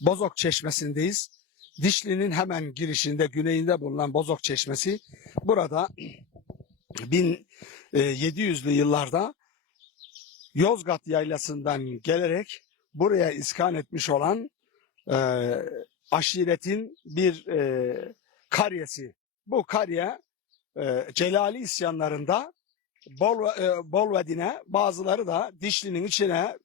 Bozok Çeşmesi'ndeyiz. Dişli'nin hemen girişinde, güneyinde bulunan Bozok Çeşmesi. Burada 1700'lü yıllarda Yozgat yaylasından gelerek buraya iskan etmiş olan e, aşiretin bir e, karyesi. Bu karye e, Celali isyanlarında Bol, e, Bolvedin'e bazıları da Dişli'nin içine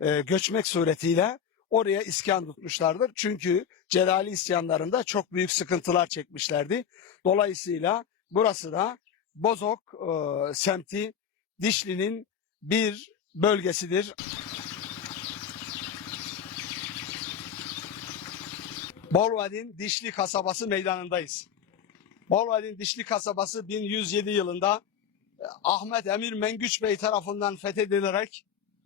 e, göçmek suretiyle oraya iskan tutmuşlardır. Çünkü Celali isyanlarında çok büyük sıkıntılar çekmişlerdi. Dolayısıyla burası da Bozok e, semti Dişli'nin bir bölgesidir. Bolvedin Dişli kasabası meydanındayız. Bolvedin Dişli kasabası 1107 yılında e, Ahmet Emir Mengüç Bey tarafından fethedilerek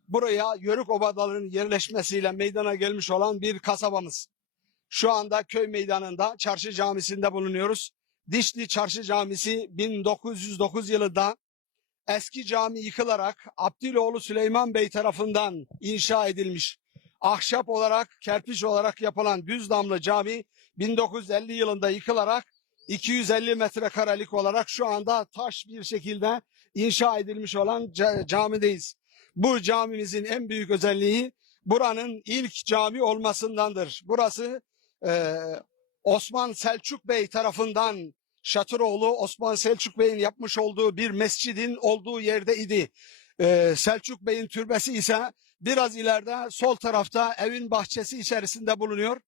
buraya Yörük Obadalı'nın yerleşmesiyle meydana gelmiş olan bir kasabamız. Şu anda köy meydanında Çarşı Camisi'nde bulunuyoruz. Dişli Çarşı Camisi 1909 yılında eski cami yıkılarak Abdüloğlu Süleyman Bey tarafından inşa edilmiş. Ahşap olarak, kerpiç olarak yapılan düz damlı cami 1950 yılında yıkılarak 250 metrekarelik olarak şu anda taş bir şekilde inşa edilmiş olan ca- camideyiz. Bu camimizin en büyük özelliği buranın ilk cami olmasındandır. Burası e, Osman Selçuk Bey tarafından Şatıroğlu Osman Selçuk Bey'in yapmış olduğu bir mescidin olduğu yerde idi. E, Selçuk Bey'in türbesi ise biraz ileride sol tarafta evin bahçesi içerisinde bulunuyor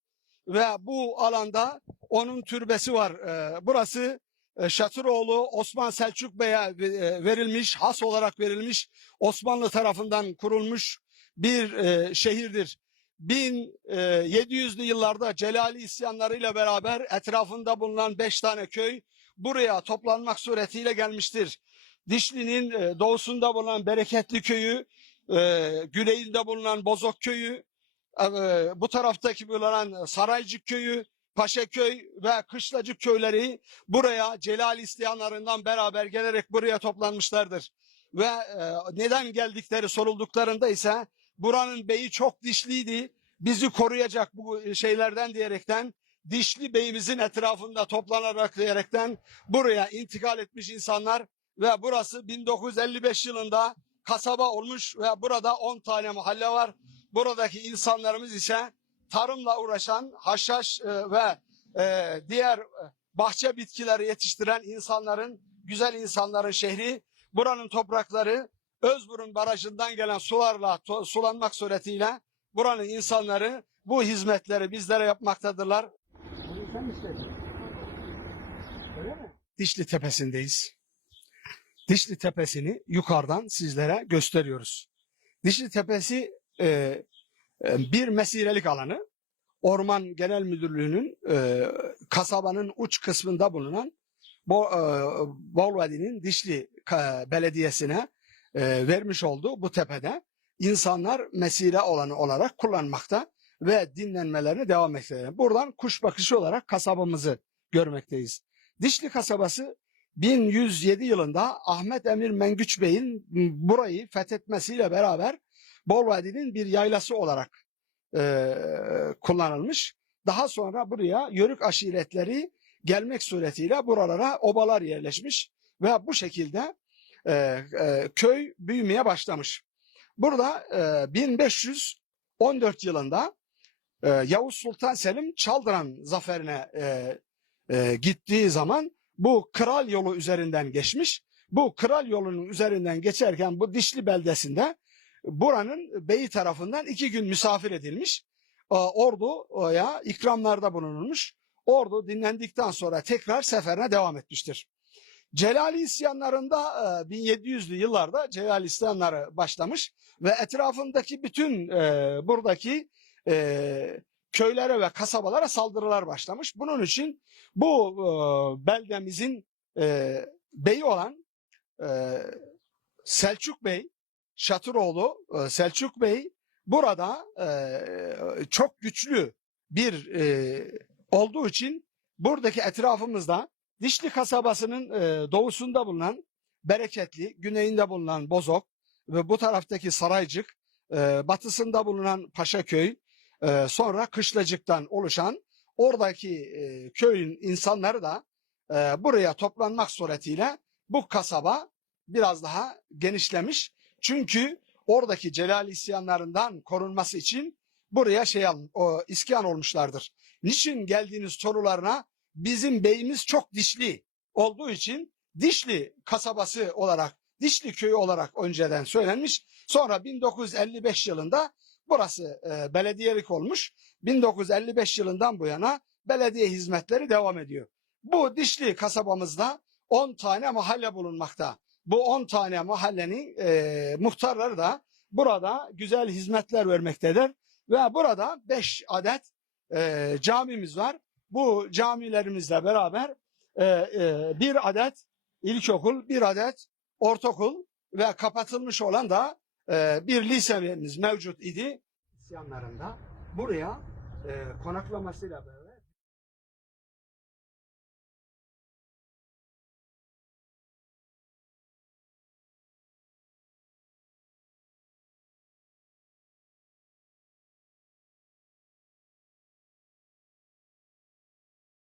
ve bu alanda onun türbesi var. E, burası Şatıroğlu Osman Selçuk Bey'e e, verilmiş, has olarak verilmiş Osmanlı tarafından kurulmuş bir e, şehirdir. 1700'lü yıllarda Celali isyanlarıyla beraber etrafında bulunan beş tane köy buraya toplanmak suretiyle gelmiştir. Dişli'nin e, doğusunda bulunan Bereketli Köyü, e, güneyinde bulunan Bozok Köyü, e, bu taraftaki bulunan Saraycık Köyü, Paşaköy ve Kışlacık köyleri buraya Celal isteyanlarından beraber gelerek buraya toplanmışlardır. Ve e, neden geldikleri sorulduklarında ise buranın beyi çok dişliydi. Bizi koruyacak bu şeylerden diyerekten dişli beyimizin etrafında toplanarak diyerekten buraya intikal etmiş insanlar ve burası 1955 yılında kasaba olmuş ve burada 10 tane mahalle var. Buradaki insanlarımız ise tarımla uğraşan haşhaş e, ve e, diğer e, bahçe bitkileri yetiştiren insanların, güzel insanların şehri. Buranın toprakları Özburun Barajı'ndan gelen sularla sulanmak suretiyle buranın insanları bu hizmetleri bizlere yapmaktadırlar. Dişli Tepesi'ndeyiz. Dişli Tepesi'ni yukarıdan sizlere gösteriyoruz. Dişli Tepesi e, bir mesirelik alanı. Orman Genel Müdürlüğü'nün e, kasabanın uç kısmında bulunan Bo, e, Bolvadi'nin Dişli ka- Belediyesi'ne e, vermiş olduğu bu tepede insanlar mesire olanı olarak kullanmakta ve dinlenmelerini devam etmektedir. Buradan kuş bakışı olarak kasabamızı görmekteyiz. Dişli kasabası 1107 yılında Ahmet Emir Mengüç Bey'in burayı fethetmesiyle beraber Bolvadi'nin bir yaylası olarak e, kullanılmış. Daha sonra buraya Yörük aşiretleri gelmek suretiyle buralara obalar yerleşmiş ve bu şekilde e, e, köy büyümeye başlamış. Burada e, 1514 yılında e, Yavuz Sultan Selim Çaldıran zaferine e, e, gittiği zaman bu kral yolu üzerinden geçmiş. Bu kral yolunun üzerinden geçerken bu Dişli beldesinde buranın beyi tarafından iki gün misafir edilmiş. E, orduya ikramlarda bulunulmuş. Ordu dinlendikten sonra tekrar seferine devam etmiştir. Celali isyanlarında e, 1700'lü yıllarda Celali isyanları başlamış ve etrafındaki bütün e, buradaki e, köylere ve kasabalara saldırılar başlamış. Bunun için bu e, beldemizin e, beyi olan e, Selçuk Bey, Şatıroğlu e, Selçuk Bey burada e, çok güçlü bir e, olduğu için buradaki etrafımızda Dişli kasabasının doğusunda bulunan Bereketli, güneyinde bulunan Bozok ve bu taraftaki Saraycık, batısında bulunan Paşaköy, sonra Kışlacık'tan oluşan oradaki köyün insanları da buraya toplanmak suretiyle bu kasaba biraz daha genişlemiş. Çünkü oradaki Celal isyanlarından korunması için buraya şey alın, o, iskan olmuşlardır. Niçin geldiğiniz sorularına bizim beyimiz çok dişli olduğu için Dişli kasabası olarak, Dişli köyü olarak önceden söylenmiş. Sonra 1955 yılında burası e, belediyelik olmuş. 1955 yılından bu yana belediye hizmetleri devam ediyor. Bu Dişli kasabamızda 10 tane mahalle bulunmakta. Bu 10 tane mahallenin e, muhtarları da burada güzel hizmetler vermektedir. Ve burada 5 adet e, camimiz var. Bu camilerimizle beraber e, e, bir adet ilkokul, bir adet ortaokul ve kapatılmış olan da e, bir lisemiz mevcut idi. İsyanlarında buraya e, konaklamasıyla beraber